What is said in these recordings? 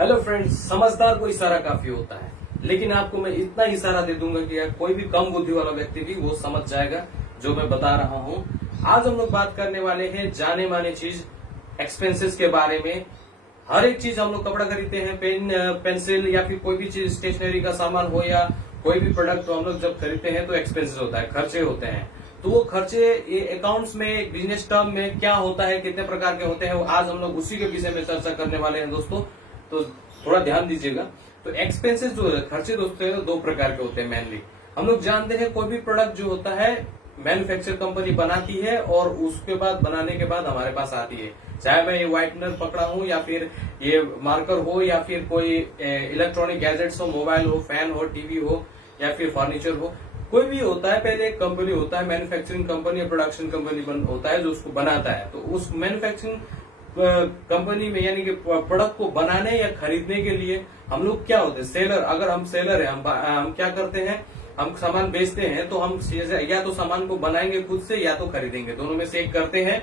Hello friends, समझदार को इशारा काफी होता है, लेकिन आपको मैं इतना इशारा दे दूंगा कि यार कोई भी कम बुद्धि वाला व्यक्ति भी वो समझ जाएगा जो मैं बता रहा हूँ। आज हम लोग बात करने वाले हैं जाने माने चीज एक्सपेंसेस के बारे में। हर एक चीज हम लोग कपड़ा खरीदते हैं, पेन पेंसिल या फिर कोई भी चीज स्टेशनरी का सामान हो या कोई भी प्रोडक्ट, तो हम लोग जब खरीदते हैं तो एक्सपेंसेस होता है, खर्चे होते हैं। तो वो खर्चे ये अकाउंट्स में, बिजनेस टर्म में क्या होता है, कितने प्रकार के होते हैं, वो आज हम लोग उसी के विषय में चर्चा करने वाले हैं दोस्तों। तो थोड़ा ध्यान दीजिएगा। तो एक्सपेंसेस जो खर्चे दोस्तों दो प्रकार के होते हैं मेनली। हम लोग जानते हैं कोई भी प्रोडक्ट जो होता है मैन्युफैक्चर कंपनी बनाती है और उसके बाद बनाने के बाद हमारे पास आती है। चाहे मैं ये व्हाइटनर पकड़ा हूं या फिर ये मार्कर हो या फिर कोई इलेक्ट्रॉनिक गैजेट्स हो, मोबाइल हो, फैन हो, टीवी हो या फिर फर्नीचर हो, कोई भी होता है। पहले एक कंपनी होता है, मैन्युफैक्चरिंग कंपनी या प्रोडक्शन कंपनी होता है जो उसको बनाता है। तो उस मैन्युफैक्चरिंग कंपनी में यानी कि प्रोडक्ट को बनाने या खरीदने के लिए हम लोग क्या होते हैं, सेलर। अगर हम सेलर है, हम क्या करते हैं, हम सामान बेचते हैं तो हम या तो सामान को बनाएंगे खुद से या तो खरीदेंगे, दोनों में से एक करते हैं,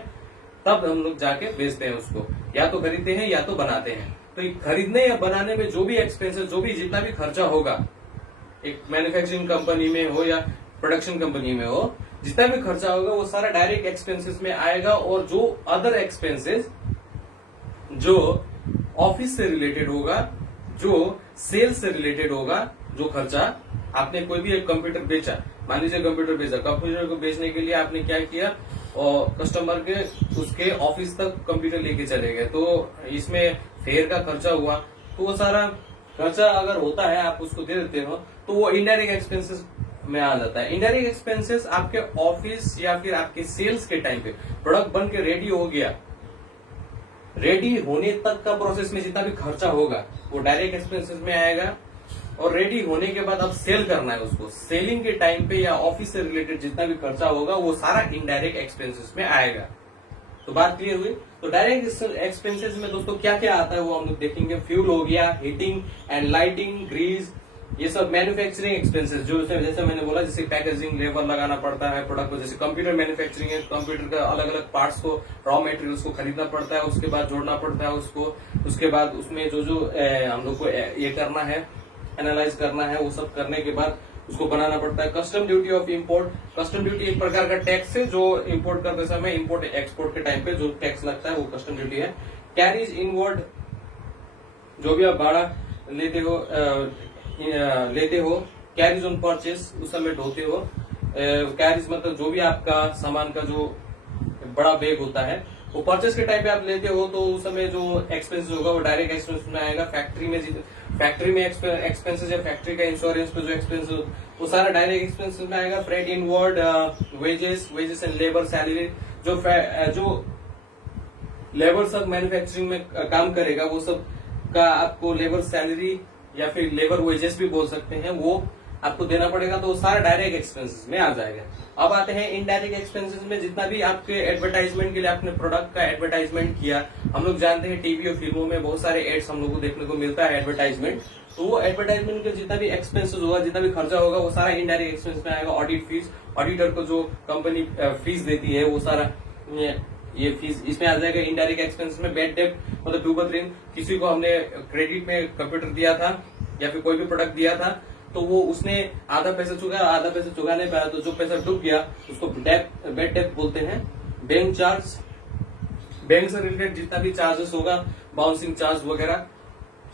तब हम लोग जाके बेचते हैं उसको। या तो खरीदते हैं या तो बनाते हैं। तो खरीदने या बनाने में जो भी एक्सपेंसेस, जो भी जितना भी खर्चा होगा, एक मैन्युफैक्चरिंग कंपनी में हो या प्रोडक्शन कंपनी में हो, जितना भी खर्चा होगा वो सारा डायरेक्ट एक्सपेंसेस में आएगा। और जो अदर एक्सपेंसेस जो ऑफिस से रिलेटेड होगा, जो सेल्स से रिलेटेड होगा, जो खर्चा आपने कोई भी एक कंप्यूटर बेचा, मान लीजिए कंप्यूटर बेचा, कंप्यूटर को बेचने के लिए आपने क्या किया, और कस्टमर के उसके ऑफिस तक कंप्यूटर लेके चले गए, तो इसमें फेयर का खर्चा हुआ। तो वो सारा खर्चा अगर होता है, आप उसको दे देते हो, तो वो इनडायरेक्ट एक्सपेंसेस में आ जाता है। इनडायरेक्ट एक्सपेंसेस आपके ऑफिस या फिर आपके सेल्स के टाइम पे प्रोडक्ट बन के रेडी हो गया, रेडी होने तक का प्रोसेस में जितना भी खर्चा होगा वो डायरेक्ट एक्सपेंसेस में आएगा। और रेडी होने के बाद अब सेल करना है उसको, सेलिंग के टाइम पे या ऑफिस से रिलेटेड जितना भी खर्चा होगा वो सारा इनडायरेक्ट एक्सपेंसेस में आएगा। तो बात क्लियर हुई। तो डायरेक्ट एक्सपेंसेस में दोस्तों क्या क्या आता है वो हम लोग देखेंगे। फ्यूल हो गया, हीटिंग एंड लाइटिंग, ग्रीज, ये सब मैन्युफैक्चरिंग एक्सपेंसेस जो जैसे मैंने बोला, जैसे पैकेजिंग, लेबर लगाना पड़ता है प्रोडक्ट को। जैसे कंप्यूटर मैन्युफैक्चरिंग है, कंप्यूटर का अलग अलग पार्ट्स को, रॉ मटेरियल्स को खरीदना पड़ता है, उसके बाद जोड़ना पड़ता है उसको, उसके बाद उसमें जो जो हम लोग को ये करना है, एनालाइज करना है, वो सब करने के बाद उसको बनाना पड़ता है। Custom duty of import, custom duty एक प्रकार का टैक्स है जो इम्पोर्ट करते समय, इम्पोर्ट एक्सपोर्ट के टाइम पे जो टैक्स लगता है वो कस्टम ड्यूटी है। कैरीज इनवर्ड, जो भी आप भाड़ा लेते हो, कैरीज ऑन परचेस, उस समय ढोते हो। कैरीज मतलब जो भी आपका सामान का जो बड़ा बैग होता है वो परचेस के टाइम पे आप लेते हो, तो उस समय जो एक्सपेंसेस होगा वो डायरेक्ट एक्सपेंस में आएगा। फैक्ट्री में एक्सपेंसेस या फैक्ट्री का इंश्योरेंस पे जो एक्सपेंस वो सारा डायरेक्ट एक्सपेंसेस में आएगा। Freight inward, wages and labour salary, जो लेबर सब मैन्युफैक्चरिंग में काम करेगा वो सब का आपको लेबर सैलरी या फिर लेबर वेजेस भी बोल सकते हैं, वो आपको देना पड़ेगा। तो वो सारा डायरेक्ट एक्सपेंसेस में आ जाएगा। अब आते हैं इनडायरेक्ट एक्सपेंसेस में। जितना भी आपके एडवर्टाइजमेंट के लिए आपने प्रोडक्ट का एडवर्टाइजमेंट किया, हम लोग जानते हैं टीवी और फिल्मों में बहुत सारे एड्स हम लोग को देखने को मिलता है, एडवर्टाइजमेंट। तो वो एडवर्टाइजमेंट का जितना भी एक्सपेंसेस होगा, जितना भी खर्चा होगा, वो सारा इनडायरेक्ट एक्सपेंस में आएगा। ऑडिट फीस, ऑडिटर को जो कंपनी फीस देती है वो सारा ये फीस इसमें आ जाएगा इनडायरेक्ट एक्सपेंस में। बैड डेट मतलब डूबत ऋण, किसी को हमने क्रेडिट में कंप्यूटर दिया था या फिर कोई भी प्रोडक्ट दिया था, तो वो उसने आधा पैसा चुका, आधा पैसा चुका नहीं पाया, तो जो पैसा डूब गया उसको बैड डेट बोलते हैं। बैंक चार्ज, बैंक से रिलेटेड जितना भी चार्जेस होगा, बाउंसिंग चार्ज वगैरह,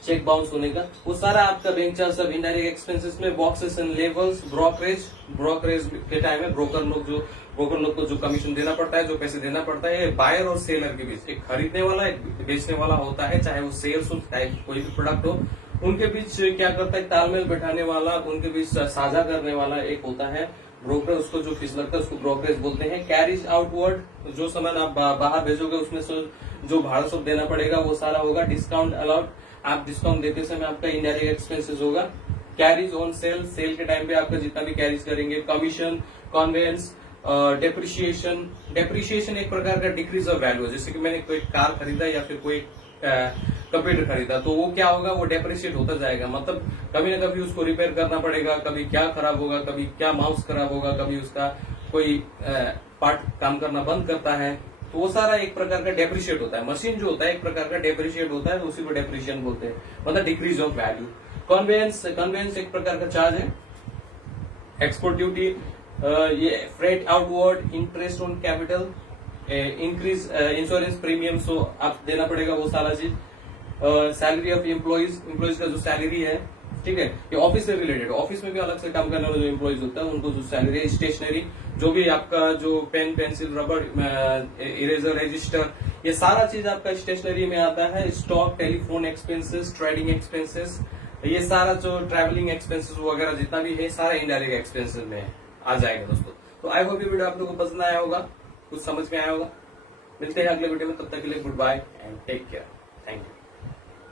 चेक बाउंस होने का, वो सारा आपका बैंक चार्ज सब इनडायरेक्ट एक्सपेंसेस में। बॉक्सेस एंड लेबल्स, ब्रोकरेज के टाइम में ब्रोकर लोग को जो कमीशन देना पड़ता है, जो पैसे देना पड़ता है, बायर और सेलर के बीच, एक खरीदने वाला एक बेचने वाला होता है, चाहे वो सेल्स हो चाहे कोई भी प्रोडक्ट हो, उनके बीच क्या करता है, तालमेल बैठाने वाला, उनके बीच साझा करने वाला एक होता है ब्रोकर, उसको जो फीस लगता है उसको ब्रोकरेज बोलते हैं। कैरीज आउटवर्ड, जो सामान आप बाहर भेजोगे उसमें से जो भाड़ा सब देना पड़ेगा वो सारा होगा। डिस्काउंट अलाउड, आप डिस्काउंट देते समय आपका इनडायरेक्ट एक्सपेंसेस होगा। कैरीज ऑन सेल, सेल के टाइम पे आपका जितना भी कैरीज करेंगे। कमीशन, कॉन्वेंस, डेप्रिशिएशन एक प्रकार का डिक्रीज ऑफ वैल्यू। जैसे कि मैंने कोई कार खरीदा या फिर कोई कंप्यूटर खरीदा, तो वो क्या होगा, वो डेप्रिशिएट होता जाएगा। मतलब कभी ना कभी उसको रिपेयर करना पड़ेगा, कभी क्या खराब होगा, कभी क्या माउस खराब होगा, कभी उसका कोई पार्ट काम करना बंद करता है, तो वो सारा एक प्रकार का डेप्रिशिएट होता है। मशीन जो होता है एक प्रकार का डेप्रिशिएट होता है, तो उसी को डेप्रिशिएशन बोलते हैं, मतलब डिक्रीज ऑफ वैल्यू। कन्वेंस एक प्रकार का चार्ज है। एक्सपोर्ट ड्यूटी, ये freight outward, interest on capital, increase insurance premium, so आप देना पड़ेगा वो सारा चीज। सैलरी ऑफ एम्प्लॉइज का जो सैलरी है, ठीक है, ये ऑफिस से रिलेटेड, ऑफिस में भी अलग से काम करने वाले जो एम्प्लॉइज होता है उनको जो सैलरी है। स्टेशनरी, जो भी आपका जो pen, pencil, rubber, eraser, register, ये सारा चीज आपका स्टेशनरी में आता है। Stock, telephone expenses, trading expenses, ये सारा जो ट्रैवलिंग एक्सपेंसेस वगैरह जितना भी है सारा इनडायरेक्ट एक्सपेंसेस में आ जाएगा दोस्तों। तो आई होप ये वीडियो आप लोगों को पसंद आया होगा, कुछ समझ में आया होगा। मिलते हैं अगले वीडियो में, तब तक के लिए good bye and take care. Thank you.